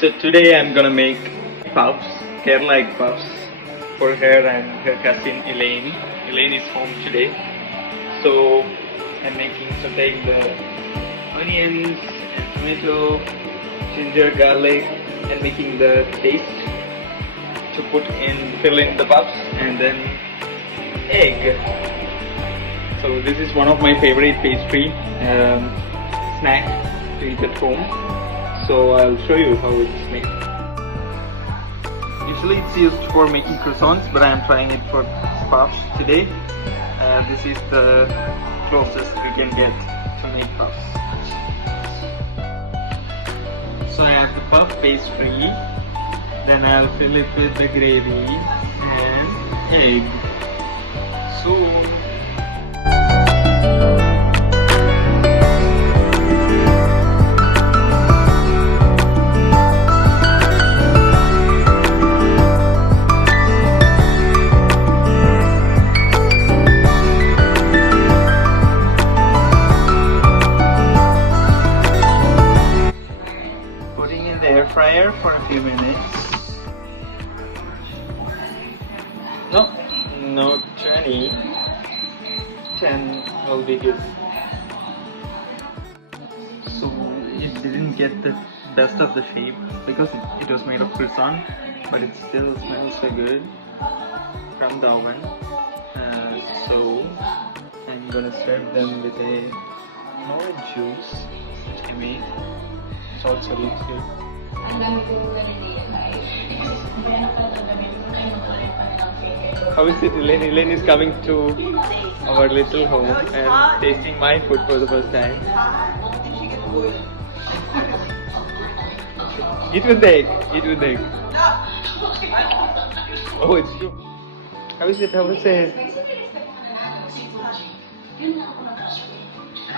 So today I'm gonna make puffs, Kerala egg puffs for her and her cousin Elaine. Elaine is home today. So I'm sauteing the onions and tomato, ginger, garlic, and making the paste to fill in the puffs, and then egg. So this is one of my favorite pastry snack to eat at home. So I'll show you how it's made. Usually it's used for making croissants, but I'm trying it for puffs today. This is the closest we can get to make puffs. So I have the puff pastry, then I'll fill it with the gravy and egg. Soon. Air fryer for a few minutes. No 20. 10 will be good. So it didn't get the best of the shape because it was made of croissant, but it still smells so good from the oven. So I'm gonna serve them with a orange juice which I made. It also looks good. How is it, Elaine? Elaine is coming to our little home and tasting my food for the first time. Eat with the egg. Eat with the egg. Oh, it's true. How is it? How is it?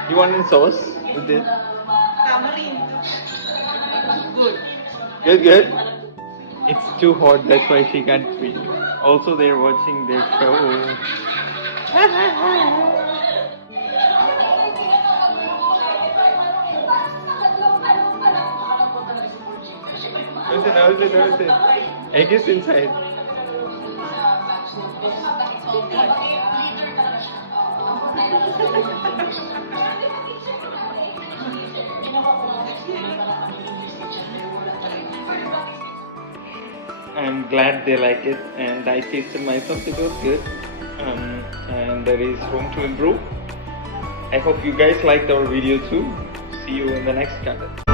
You want any sauce with it? Good. Good. It's too hot, that's why she can't speak. Also, they're watching their show. How is it? Egg is inside. I'm glad they like it, and I tasted myself, it was good, and there is room to improve. I hope you guys liked our video too. See you in the next content.